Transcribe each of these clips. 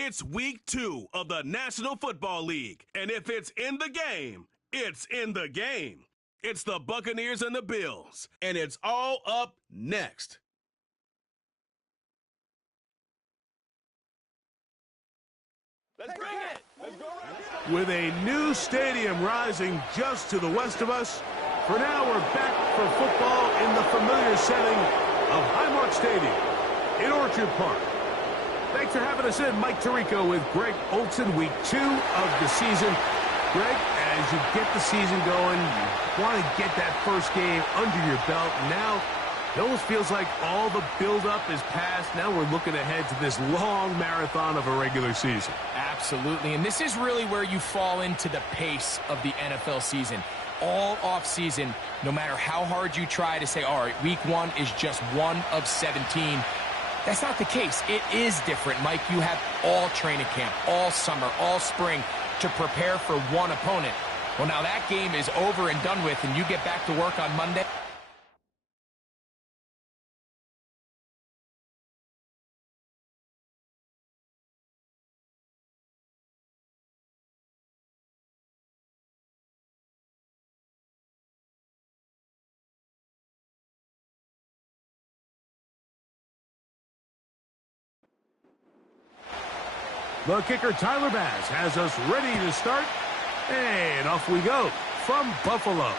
It's week 2 of the National Football League, and if it's in the game, it's in the game. It's the Buccaneers and the Bills, and it's all up next. Let's bring it! Let's go right. With a new stadium rising just to the west of us, for now we're back for football in the familiar setting of Highmark Stadium in Orchard Park. Thanks for having us in. Mike Tirico with Greg Olson, week 2 of the season. Greg, as you get the season going, you want to get that first game under your belt. Now, it almost feels like all the buildup is past. Now we're looking ahead to this long marathon of a regular season. Absolutely, and this is really where you fall into the pace of the NFL season. All off-season, no matter how hard you try to say, all right, week 1 is just 1 of 17. That's not the case. It is different, Mike. You have all training camp, all summer, all spring to prepare for one opponent. Well, now that game is over and done with, and you get back to work on Monday. The kicker, Tyler Bass, has us ready to start. And off we go from Buffalo.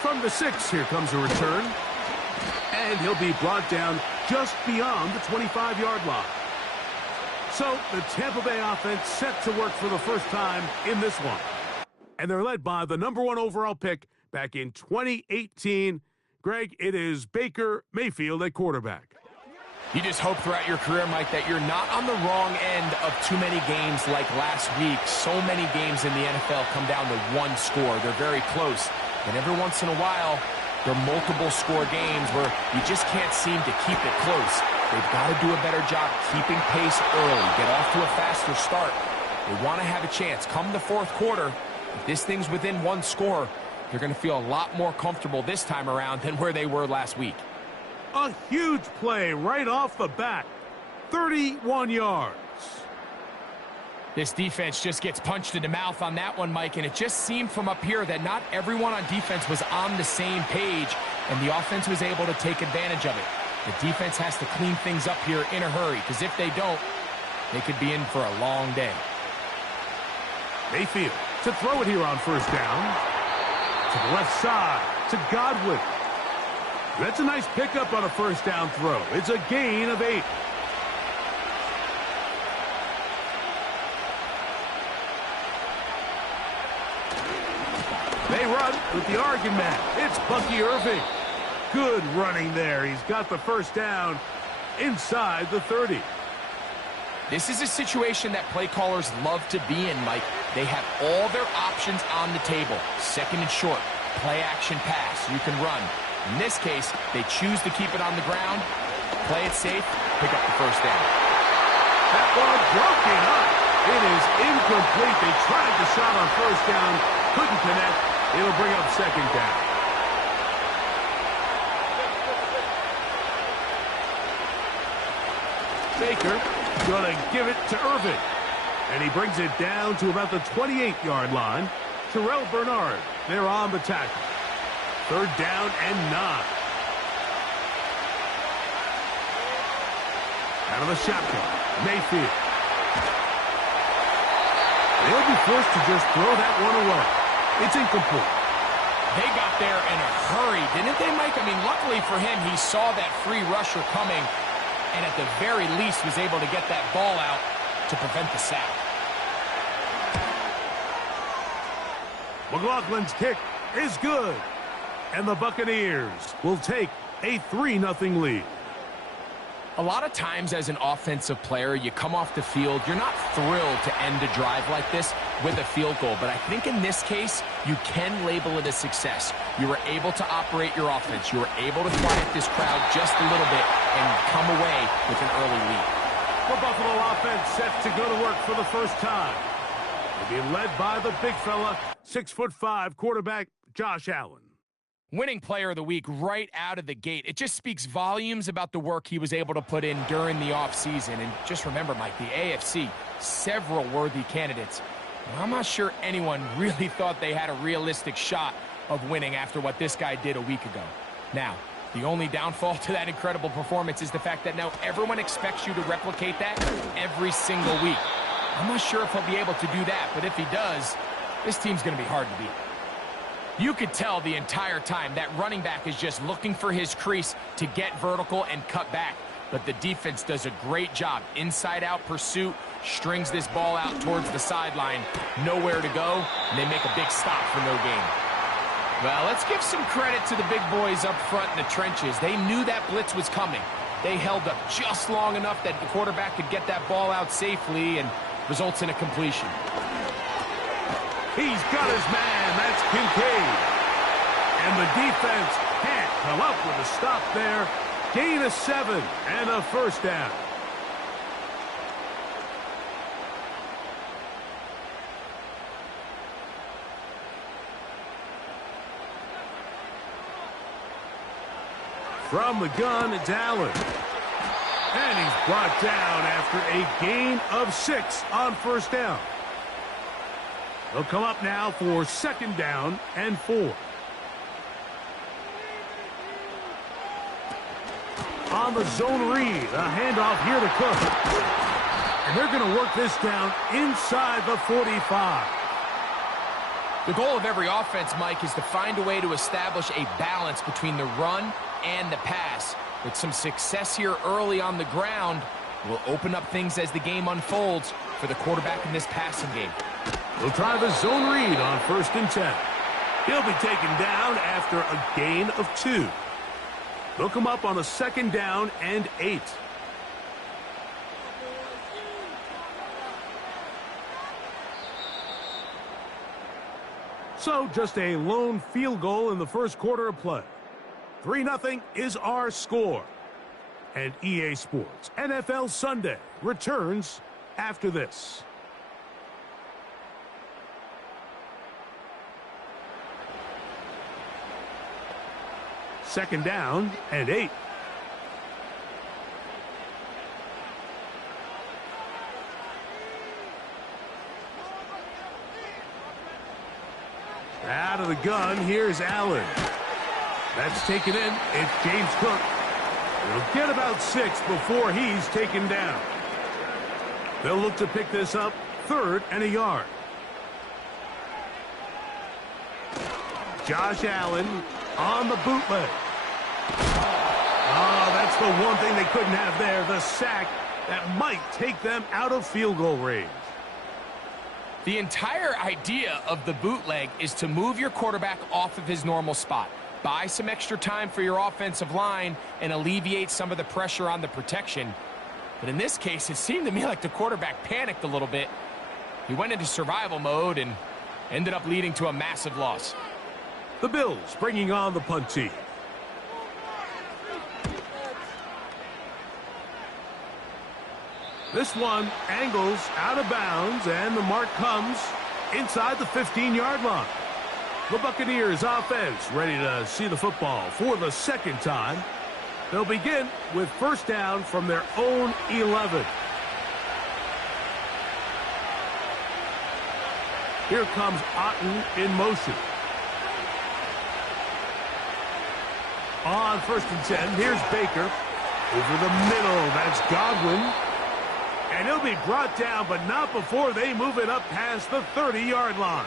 From the 6, here comes a return. And he'll be brought down just beyond the 25-yard line. So the Tampa Bay offense set to work for the first time in this one. And they're led by the number 1 overall pick back in 2018. Greg, it is Baker Mayfield at quarterback. You just hope throughout your career, Mike, that you're not on the wrong end of too many games like last week. So many games in the NFL come down to one score. They're very close. And every once in a while, there are multiple score games where you just can't seem to keep it close. They've got to do a better job keeping pace early, get off to a faster start. They want to have a chance. Come the fourth quarter, if this thing's within one score, they're going to feel a lot more comfortable this time around than where they were last week. A huge play right off the bat. 31 yards. This defense just gets punched in the mouth on that one, Mike, and it just seemed from up here that not everyone on defense was on the same page, and the offense was able to take advantage of it. The defense has to clean things up here in a hurry, because if they don't, they could be in for a long day. Mayfield to throw it here on first down. To the left side, to Godwin. That's a nice pickup on a first down throw. It's a gain of 8. They run with the Oregon man. It's Bucky Irving. Good running there. He's got the first down inside the 30. This is a situation that play callers love to be in, Mike. They have all their options on the table. Second and short, play action pass. You can run. In this case, they choose to keep it on the ground, play it safe, pick up the first down. That ball broken up. It is incomplete. They tried the shot on first down, couldn't connect. It'll bring up second down. Baker going to give it to Irving. And he brings it down to about the 28-yard line. Terrell Bernard, they're on the tackle. Third down and 9. Out of the shotgun, Mayfield. They'll be forced to just throw that one away. It's incomplete. They got there in a hurry, didn't they, Mike? I mean, luckily for him, he saw that free rusher coming, and at the very least was able to get that ball out to prevent the sack. McLaughlin's kick is good. And the Buccaneers will take a 3-0 lead. A lot of times as an offensive player, you come off the field, you're not thrilled to end a drive like this with a field goal. But I think in this case, you can label it a success. You were able to operate your offense. You were able to quiet this crowd just a little bit and come away with an early lead. The Buffalo offense set to go to work for the first time. They'll be led by the big fella, 6'5" quarterback Josh Allen. Winning player of the week right out of the gate. It just speaks volumes about the work he was able to put in during the offseason. And just remember, Mike, the AFC, several worthy candidates. I'm not sure anyone really thought they had a realistic shot of winning after what this guy did a week ago. Now, the only downfall to that incredible performance is the fact that now everyone expects you to replicate that every single week. I'm not sure if he'll be able to do that, but if he does, this team's going to be hard to beat. You could tell the entire time that running back is just looking for his crease to get vertical and cut back. But the defense does a great job. Inside-out pursuit, strings this ball out towards the sideline. Nowhere to go, and they make a big stop for no gain. Well, let's give some credit to the big boys up front in the trenches. They knew that blitz was coming. They held up just long enough that the quarterback could get that ball out safely and results in a completion. He's got his man. That's Kincaid. And the defense can't come up with a stop there. Gain of 7 and a first down. From the gun, it's Allen. And he's brought down after a gain of 6 on first down. They'll come up now for second down and 4. On the zone read, a handoff here to Cook. And they're going to work this down inside the 45. The goal of every offense, Mike, is to find a way to establish a balance between the run and the pass. With some success here early on the ground, will open up things as the game unfolds for the quarterback in this passing game. We'll try the zone read on 1st and 10. He'll be taken down after a gain of 2. They'll come up on a second down and 8. So just a lone field goal in the first quarter of play. 3-0 is our score. And EA Sports NFL Sunday returns after this. Second down and 8. Out of the gun, here's Allen. That's taken in. It's James Cook. He'll get about 6 before he's taken down. They'll look to pick this up 3rd and a yard. Josh Allen on the bootleg. Oh, that's the one thing they couldn't have there, the sack that might take them out of field goal range. The entire idea of the bootleg is to move your quarterback off of his normal spot. Buy some extra time for your offensive line and alleviate some of the pressure on the protection. But in this case, it seemed to me like the quarterback panicked a little bit. He went into survival mode and ended up leading to a massive loss. The Bills bringing on the punt team. This one angles out of bounds, and the mark comes inside the 15-yard line. The Buccaneers offense ready to see the football for the second time. They'll begin with first down from their own 11. Here comes Otten in motion. On 1st and 10, here's Baker. Over the middle, that's Godwin. And he'll be brought down, but not before they move it up past the 30-yard line.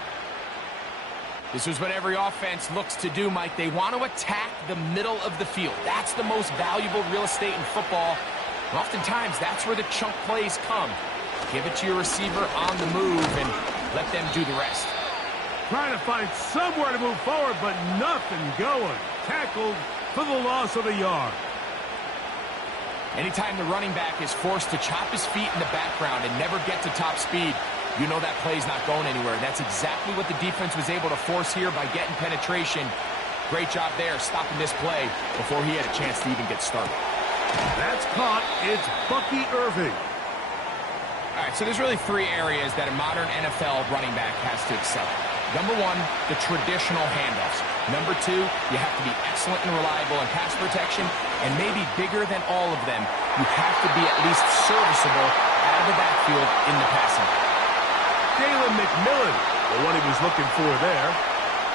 This is what every offense looks to do, Mike. They want to attack the middle of the field. That's the most valuable real estate in football. And oftentimes, that's where the chunk plays come. Give it to your receiver on the move and let them do the rest. Trying to find somewhere to move forward, but nothing going. Tackled for the loss of a yard. Anytime the running back is forced to chop his feet in the background and never get to top speed, you know that play's not going anywhere. And that's exactly what the defense was able to force here by getting penetration. Great job there, stopping this play before he had a chance to even get started. That's caught. It's Bucky Irving. All right, so there's really 3 areas that a modern NFL running back has to excel. Number one, the traditional handoffs. Number two, you have to be excellent and reliable in pass protection, and maybe bigger than all of them, you have to be at least serviceable out of the backfield in the passing. Jalen McMillan, the one he was looking for there,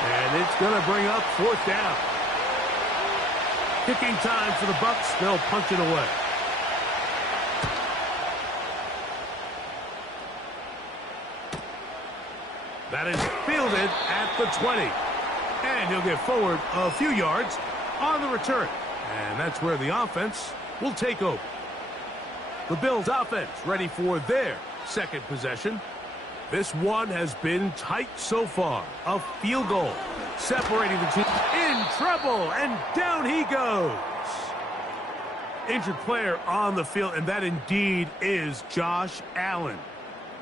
and it's going to bring up 4th down. Kicking time for the Bucs. They'll punch it away. That is fielded at the 20. And he'll get forward a few yards on the return. And that's where the offense will take over. The Bills offense ready for their second possession. This one has been tight so far. A field goal separating the two. In trouble, and down he goes. Injured player on the field, and that indeed is Josh Allen.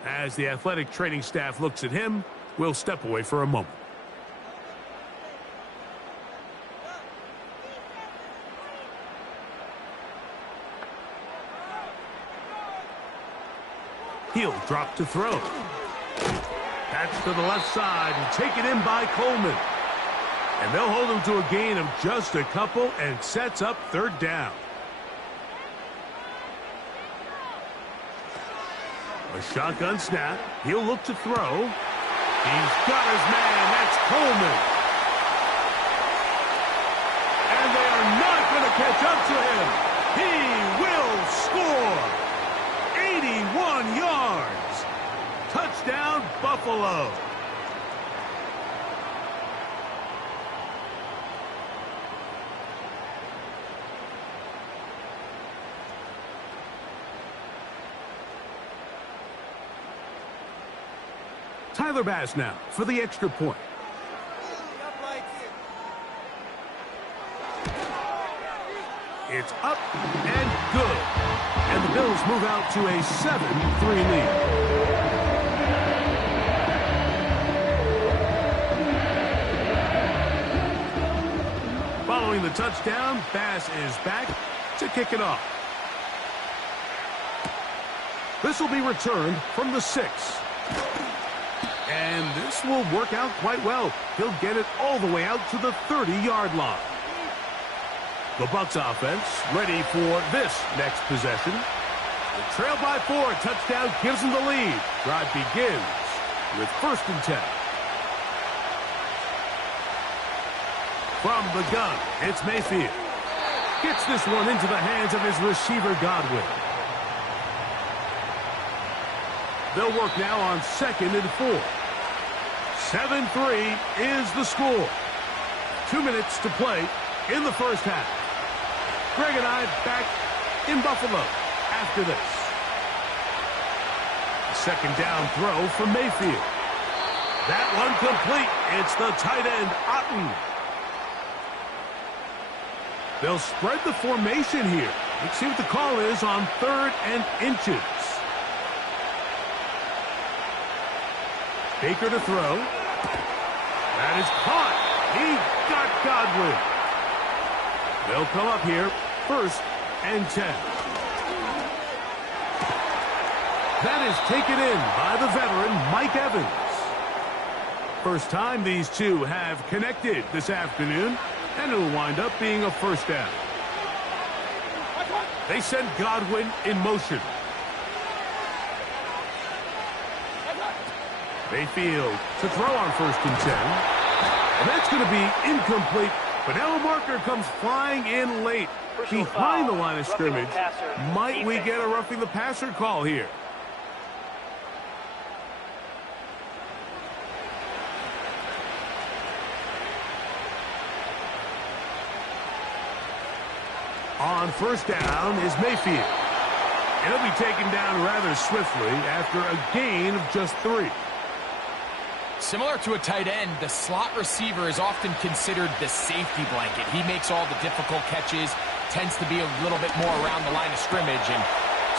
As the athletic training staff looks at him, we'll step away for a moment. He'll drop to throw. That's to the left side and taken in by Coleman. And they'll hold him to a gain of just a couple and sets up 3rd down. A shotgun snap. He'll look to throw. He's got his man. That's Coleman. And they are not going to catch up to him. He will score. 81 yards. Touchdown, Buffalo. Tyler Bass now for the extra point. It's up and good. And the Bills move out to a 7-3 lead. Following the touchdown, Bass is back to kick it off. This will be returned from the 6. And this will work out quite well. He'll get it all the way out to the 30-yard line. The Bucs offense ready for this next possession. The trail by 4. Touchdown gives them the lead. Drive begins with 1st and 10. From the gun, it's Mayfield. Gets this one into the hands of his receiver, Godwin. They'll work now on 2nd and 4. 7-3 is the score. 2 minutes to play in the first half. Greg and I back in Buffalo after this. A 2nd down throw from Mayfield. That one complete. It's the tight end, Otten. They'll spread the formation here. Let's see what the call is on 3rd and inches. Baker to throw. That is caught. He got Godwin. They'll come up here, 1st and 10. That is taken in by the veteran, Mike Evans. First time these two have connected this afternoon, and it'll wind up being a 1st down. They send Godwin in motion. Mayfield to throw on 1st and 10. And that's going to be incomplete. But now a marker comes flying in late behind the line of scrimmage. Might we get a roughing the passer call here? On 1st down is Mayfield. And he'll be taken down rather swiftly after a gain of just 3. Similar to a tight end, the slot receiver is often considered the safety blanket. He makes all the difficult catches, tends to be a little bit more around the line of scrimmage, and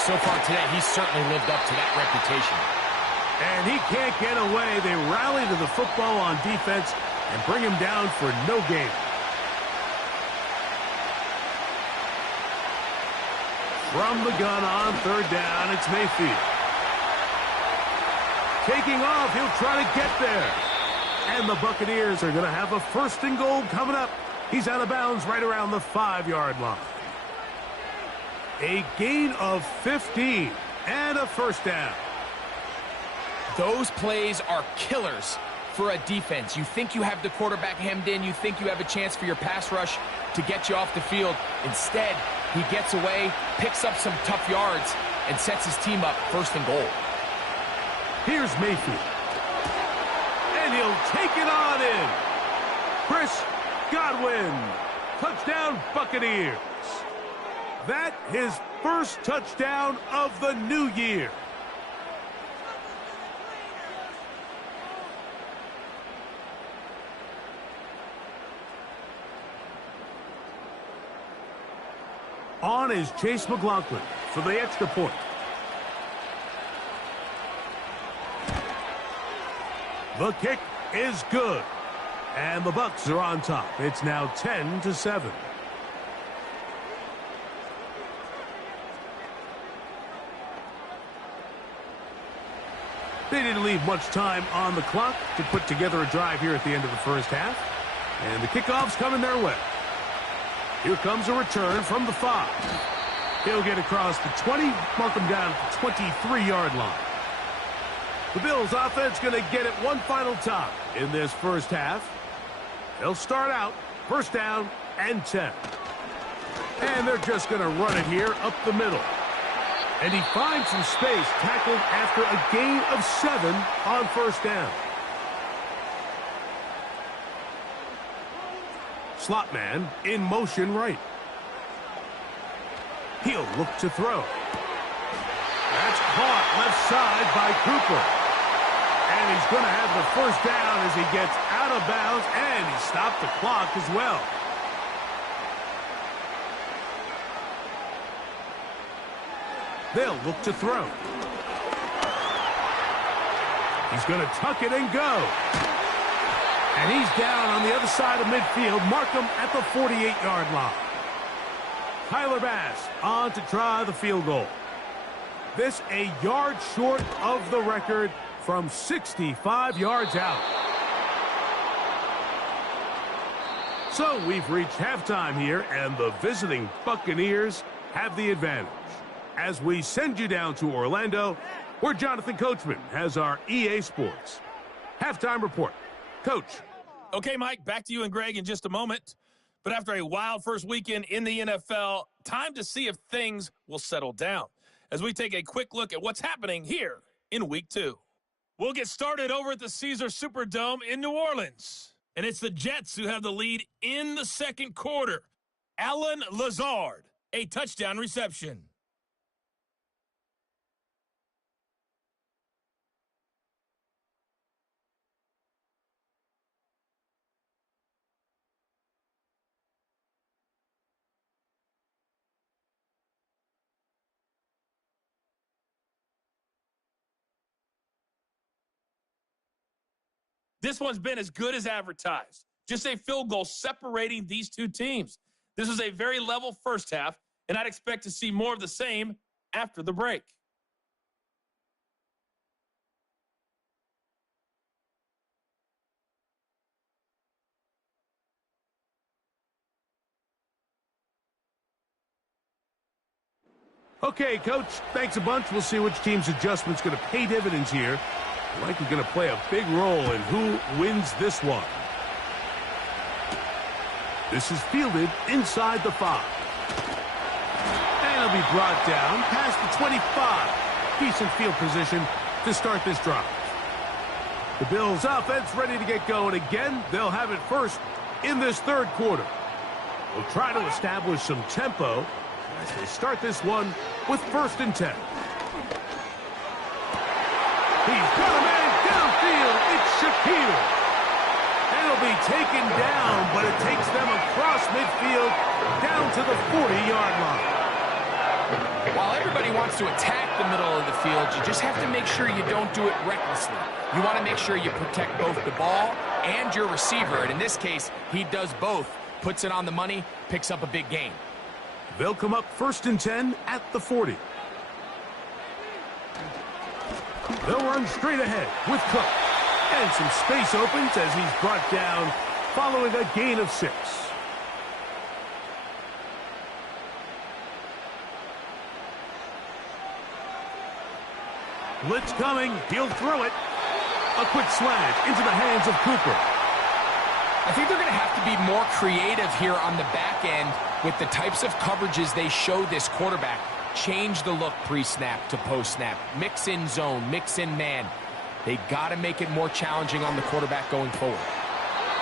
so far today, he's certainly lived up to that reputation. And he can't get away. They rally to the football on defense and bring him down for no gain. From the gun on 3rd down, it's Mayfield. Taking off, he'll try to get there. And the Buccaneers are going to have a 1st and goal coming up. He's out of bounds right around the 5-yard line. A gain of 15 and a 1st down. Those plays are killers for a defense. You think you have the quarterback hemmed in. You think you have a chance for your pass rush to get you off the field. Instead, he gets away, picks up some tough yards, and sets his team up 1st and goal. Here's Mayfield. And he'll take it on in. Chris Godwin. Touchdown, Buccaneers. That his 1st touchdown of the new year. On is Chase McLaughlin for the extra point. The kick is good. And the Bucs are on top. It's now 10-7. They didn't leave much time on the clock to put together a drive here at the end of the 1st half. And the kickoff's coming their way. Here comes a return from the 5. He'll get across the 20, mark him down at the 23-yard line. The Bills offense going to get it one final time in this 1st half. They'll start out 1st down and 10. And they're just going to run it here up the middle. And he finds some space, tackled after a gain of 7 on 1st down. Slot man in motion right. He'll look to throw. That's caught left side by Cooper. And he's going to have the 1st down as he gets out of bounds, and he stopped the clock as well. They'll look to throw. He's going to tuck it and go. And he's down on the other side of midfield. Mark him at the 48-yard line. Tyler Bass on to try the field goal. This a yard short of the record from 65 yards out. So we've reached halftime here, and the visiting Buccaneers have the advantage. As we send you down to Orlando, where Jonathan Coachman has our EA Sports halftime report. Coach. Okay, Mike, back to you and Greg in just a moment. But after a wild first weekend in the NFL, time to see if things will settle down as we take a quick look at what's happening here in Week 2. We'll get started over at the Caesars Superdome in New Orleans. And it's the Jets who have the lead in the 2nd quarter. Allen Lazard, a touchdown reception. This one's been as good as advertised. Just a field goal separating these two teams. This was a very level 1st half, and I'd expect to see more of the same after the break. Okay, Coach, thanks a bunch. We'll see which team's adjustment's going to pay dividends here. Likely going to play a big role in who wins this one. This is fielded inside the 5. And it'll be brought down past the 25. Decent field position to start this drive. The Bills offense ready to get going again. They'll have it first in this 3rd quarter. They'll try to establish some tempo as they start this one with 1st and 10. He's got a man downfield. It's Shaquille. And it'll be taken down, but it takes them across midfield down to the 40-yard line. While everybody wants to attack the middle of the field, you just have to make sure you don't do it recklessly. You want to make sure you protect both the ball and your receiver. And in this case, he does both. Puts it on the money, picks up a big gain. They'll come up 1st and 10 at the 40. They'll run straight ahead with Cook. And some space opens as he's brought down following a gain of 6. Blitz coming. He'll throw it. A quick slant into the hands of Cooper. I think they're going to have to be more creative here on the back end with the types of coverages they show this quarterback. Change the look pre-snap to post-snap. Mix in zone, mix in man. They got to make it more challenging on the quarterback going forward.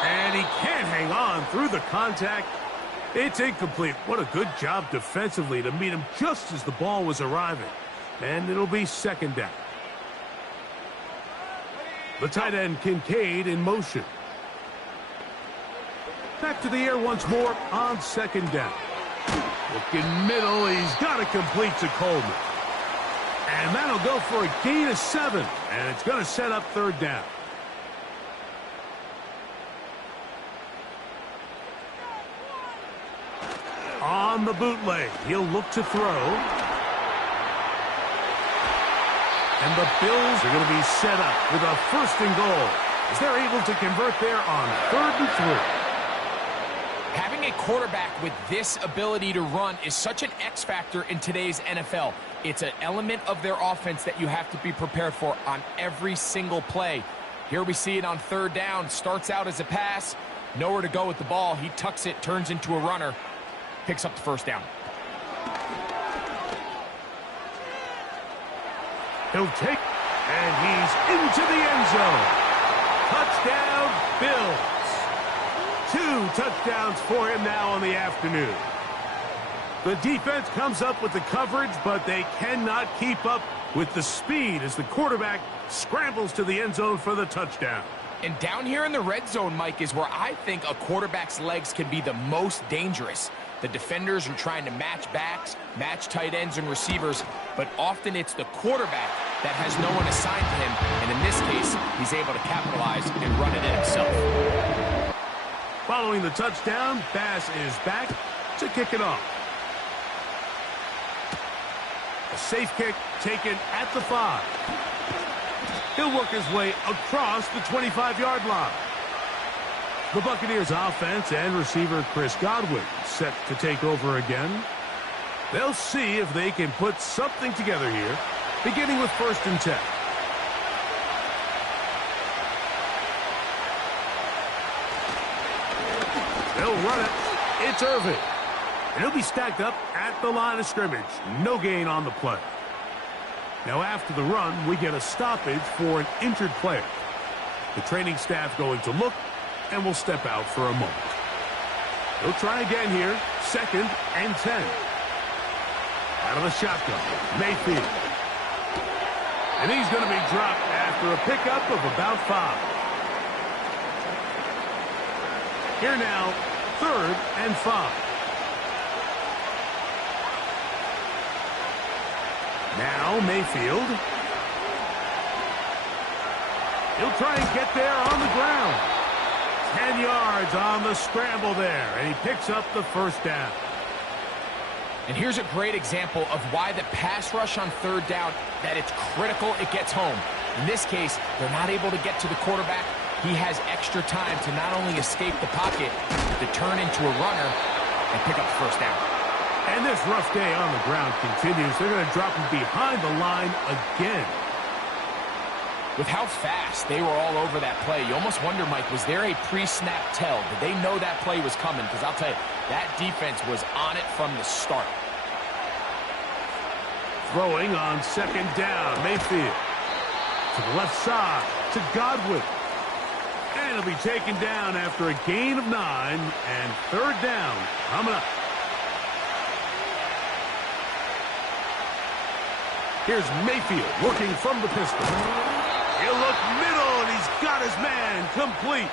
And he can't hang on through the contact. It's incomplete. What a good job defensively to meet him just as the ball was arriving. And it'll be second down. The tight end, Kincaid, in motion. Back to the air once more on second down. Looking middle, he's got to complete to Coleman. And that'll go for a gain of 7. And it's going to set up third down. On the bootleg, he'll look to throw. And the Bills are going to be set up with a 1st and goal as they're able to convert there on 3rd and 3. Having a quarterback with this ability to run is such an X factor in today's NFL. It's an element of their offense that you have to be prepared for on every single play. Here we see it on 3rd down. Starts out as a pass. Nowhere to go with the ball. He tucks it, turns into a runner. Picks up the 1st down. He'll take, and he's into the end zone. Touchdown, Bills. 2 touchdowns for him now on the afternoon. The defense comes up with the coverage, but they cannot keep up with the speed as the quarterback scrambles to the end zone for the touchdown. And down here in the red zone, Mike, is where I think a quarterback's legs can be the most dangerous. The defenders are trying to match backs, match tight ends and receivers, but often it's the quarterback that has no one assigned to him, and in this case, he's able to capitalize and run it in himself. Following the touchdown, Bass is back to kick it off. A safe kick taken at the 5. He'll work his way across the 25-yard line. The Buccaneers offense and receiver Chris Godwin set to take over again. They'll see if they can put something together here, beginning with 1st and 10. They'll run it. It's Irvin. And he'll be stacked up at the line of scrimmage. No gain on the play. Now after the run, we get a stoppage for an injured player. The training staff going to look and will step out for a moment. He'll try again here. 2nd and 10. Out of the shotgun, Mayfield. And he's going to be dropped after a pickup of about 5. Here now, 3rd and 5. Now Mayfield. He'll try and get there on the ground. 10 yards on the scramble there, and he picks up the 1st down. And here's a great example of why the pass rush on 3rd down, that it's critical it gets home. In this case, they're not able to get to the quarterback. He has extra time to not only escape the pocket, but to turn into a runner and pick up the 1st down. And this rough day on the ground continues. They're going to drop him behind the line again. With how fast they were all over that play, you almost wonder, Mike, was there a pre-snap tell? Did they know that play was coming? Because I'll tell you, that defense was on it from the start. Throwing on 2nd down, Mayfield. To the left side, to Godwin. And he'll be taken down after a gain of 9, and 3rd down coming up. Here's Mayfield working from the pistol. He'll look middle, and he's got his man complete.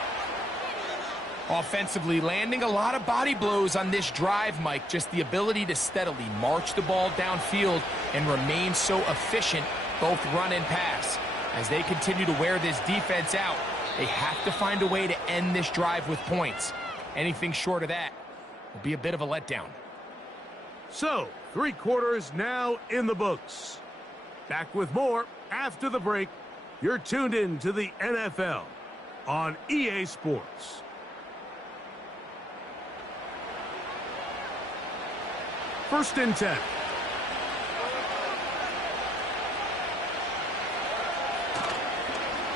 Offensively, landing a lot of body blows on this drive, Mike. Just the ability to steadily march the ball downfield and remain so efficient, both run and pass. As they continue to wear this defense out, they have to find a way to end this drive with points. Anything short of that will be a bit of a letdown. So, 3 quarters now in the books. Back with more after the break You're tuned in to the NFL on EA Sports. First and 10.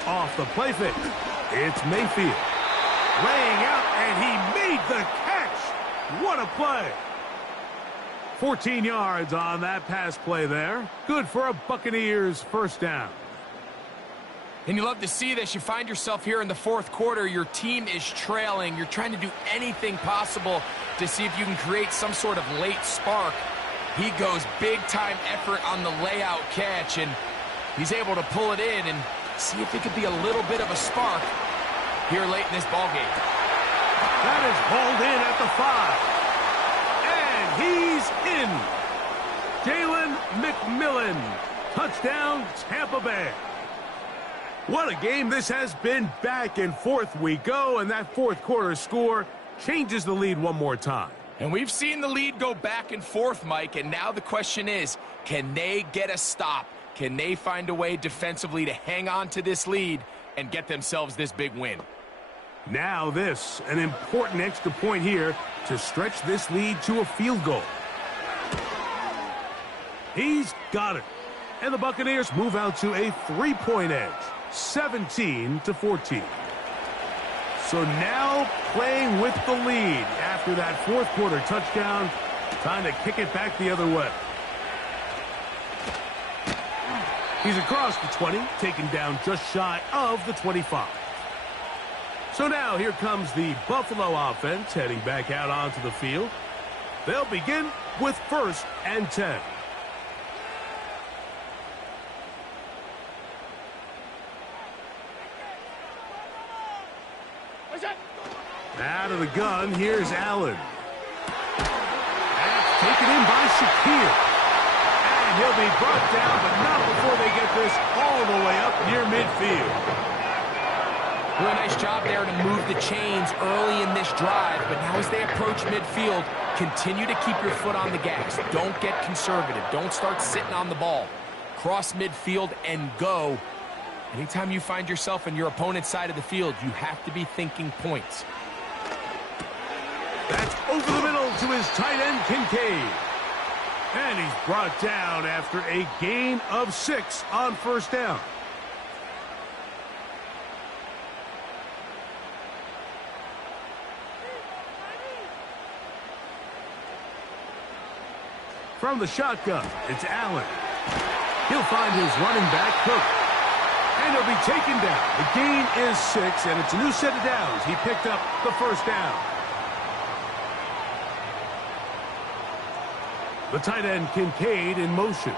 Off the play fake. It's Mayfield. Laying out, and he made the catch. What a play. 14 yards on that pass play there. Good for a Buccaneers first down. And you love to see this. You find yourself here in the fourth quarter. Your team is trailing. You're trying to do anything possible to see if you can create some sort of late spark. He goes big-time effort on the layout catch, and he's able to pull it in and see if it could be a little bit of a spark here late in this ballgame. That is hauled in at the 5. He's in. Jalen McMillan. Touchdown, Tampa Bay. What a game this has been. Back and forth we go, and that fourth quarter score changes the lead one more time. And we've seen the lead go back and forth, Mike, and now the question is, can they get a stop? Can they find a way defensively to hang on to this lead and get themselves this big win? Now this, an important extra point here to stretch this lead to a field goal. He's got it. And the Buccaneers move out to a 3-point edge, 17-14. So now playing with the lead after that fourth quarter touchdown, trying to kick it back the other way. He's across the 20, taken down just shy of the 25. So now here comes the Buffalo offense heading back out onto the field. They'll begin with first and 10. Out of the gun, here's Allen. That's taken in by Shakir. And he'll be brought down, but not before they get this all the way up near midfield. Do a nice job there to move the chains early in this drive, but now as they approach midfield, continue to keep your foot on the gas. Don't get conservative. Don't start sitting on the ball. Cross midfield and go. Anytime you find yourself on your opponent's side of the field, you have to be thinking points. That's over the middle to his tight end, Kincaid. And he's brought down after a gain of 6 on first down. From the shotgun, it's Allen. He'll find his running back, Cook. And he'll be taken down. The gain is 6, and it's a new set of downs. He picked up the first down. The tight end, Kincaid, in motion.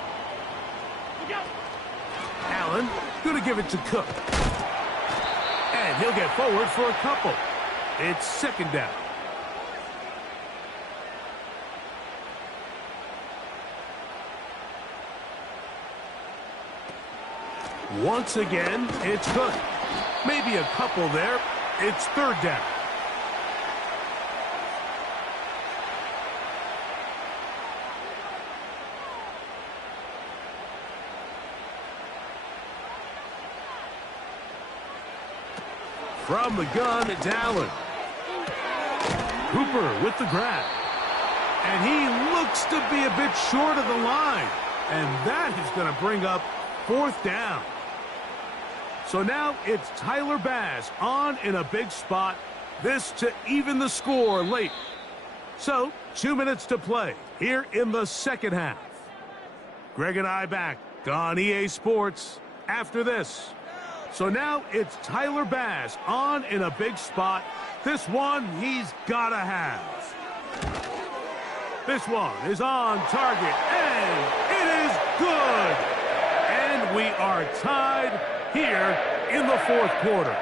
Allen going to give it to Cook. And he'll get forward for a couple. It's second down. Once again, it's Cook. Maybe a couple there. It's third down. From the gun, it's Allen. Cooper with the grab. And he looks to be a bit short of the line. And that is going to bring up fourth down. So now it's Tyler Bass on in a big spot. This to even the score late. So 2 minutes to play here in the second half. Greg and I back on EA Sports after this. So now it's Tyler Bass on in a big spot. This one he's got to have. This one is on target, and it is good. And we are tied here in the fourth quarter.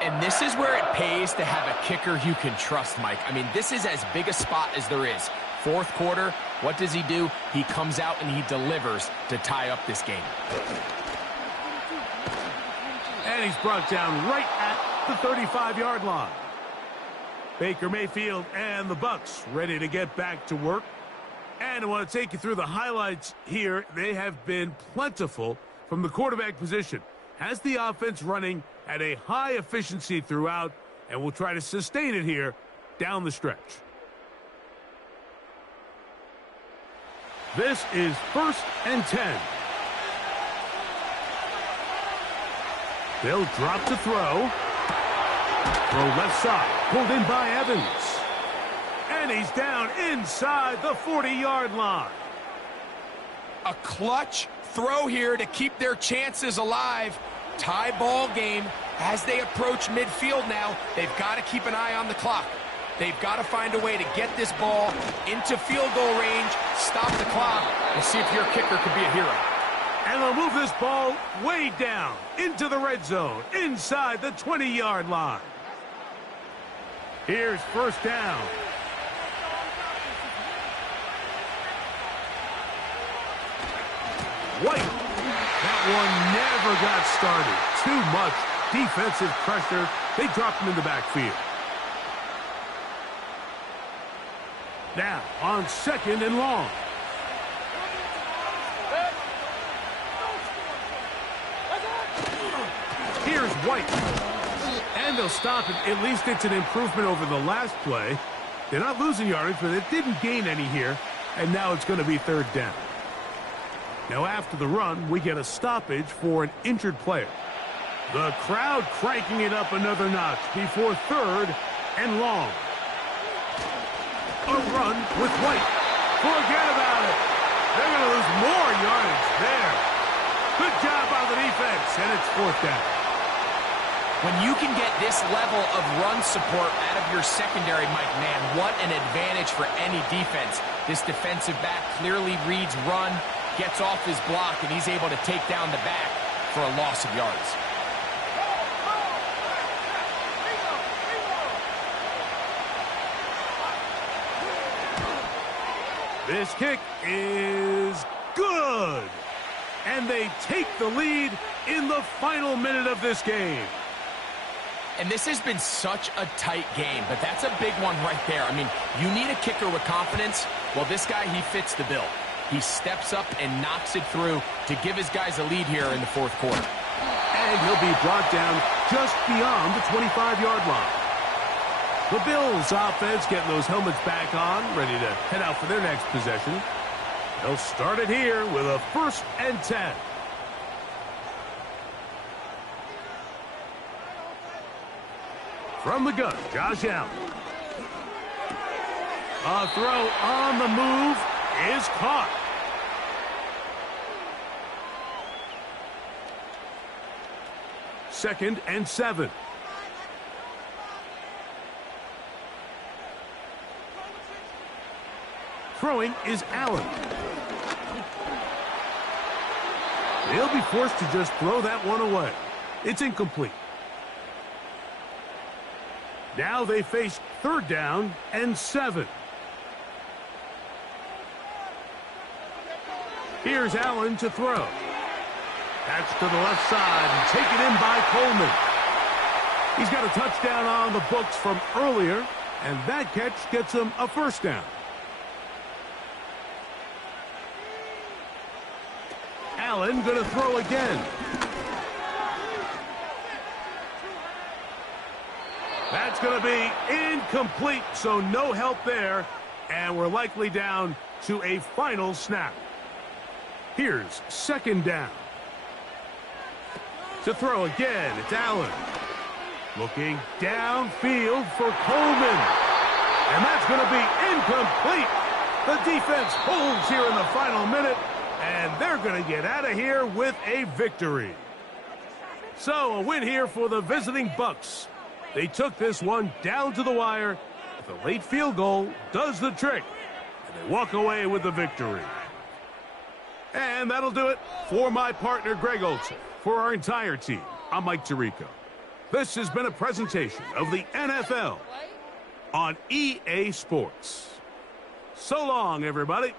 And this is where it pays to have a kicker you can trust, Mike. I mean, this is as big a spot as there is. Fourth quarter, what does he do? He comes out and he delivers to tie up this game. And he's brought down right at the 35-yard line. Baker Mayfield and the Bucs ready to get back to work. And I want to take you through the highlights here. They have been plentiful from the quarterback position. Has the offense running at a high efficiency throughout, and will try to sustain it here down the stretch. This is 1st and 10. They'll drop to throw. Throw left side, pulled in by Evans. And he's down inside the 40-yard line. A clutch throw here to keep their chances alive. Tie ball game as they approach midfield now. They've got to keep an eye on the clock. They've got to find a way to get this ball into field goal range, stop the clock, and see if your kicker could be a hero. And they'll move this ball way down into the red zone, inside the 20-yard line. Here's 1st down. White. That one never got started. Too much defensive pressure. They dropped him in the backfield. Now on 2nd and long. Here's White. And they'll stop it. At least it's an improvement over the last play. They're not losing yardage, but it didn't gain any here. And now it's going to be 3rd down. Now after the run, we get a stoppage for an injured player. The crowd cranking it up another notch before 3rd and long. A run with White. Forget about it. They're going to lose more yardage there. Good job on the defense, and it's 4th down. When you can get this level of run support out of your secondary, Mike, man, what an advantage for any defense. This defensive back clearly reads run, gets off his block, and he's able to take down the back for a loss of yards. This kick is good. And they take the lead in the final minute of this game. And this has been such a tight game, but that's a big one right there. I mean, you need a kicker with confidence. Well, this guy, he fits the bill. He steps up and knocks it through to give his guys a lead here in the 4th quarter. And he'll be brought down just beyond the 25-yard line. The Bills offense getting those helmets back on, ready to head out for their next possession. They'll start it here with a 1st and 10. From the gun, Josh Allen. A throw on the move is caught. Second and 7. Throwing is Allen. They'll be forced to just throw that one away. It's incomplete. Now they face 3rd down and 7. Here's Allen to throw. That's to the left side and taken in by Coleman. He's got a touchdown on the books from earlier, and that catch gets him a 1st down. Allen going to throw again. That's going to be incomplete, so no help there, and we're likely down to a final snap. Here's 2nd down. To throw again, it's Allen. Looking downfield for Coleman. And that's going to be incomplete. The defense holds here in the final minute, and they're going to get out of here with a victory. So a win here for the visiting Bucs. They took this one down to the wire. The late field goal does the trick, and they walk away with the victory. And that'll do it for my partner, Greg Olson. For our entire team, I'm Mike Tirico. This has been a presentation of the NFL on EA Sports. So long, everybody.